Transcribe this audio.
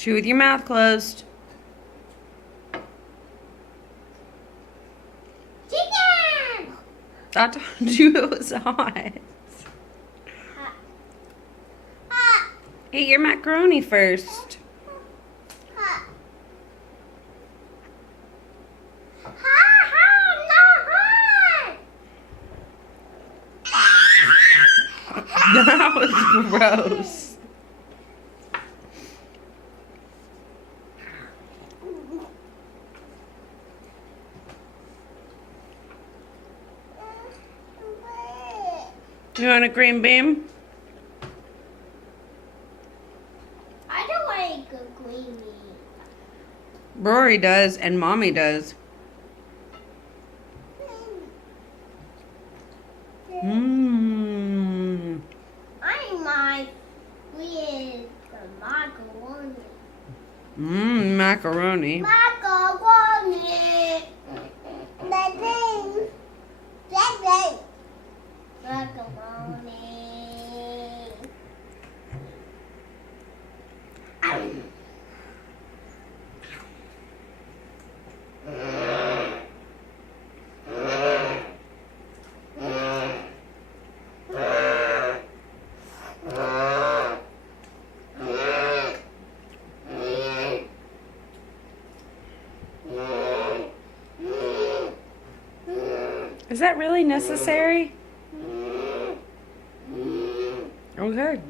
Chew with your mouth closed. Chicken! I told you it was hot. Hot. Eat your macaroni first. Hot. Hot, hot, not hot. That was gross. You want a green bean? I don't like a green meat. Rory does, and Mommy does. Mmm. I like with the macaroni. Mmm, macaroni. Macaroni. Macaroni. Is that really necessary? Okay.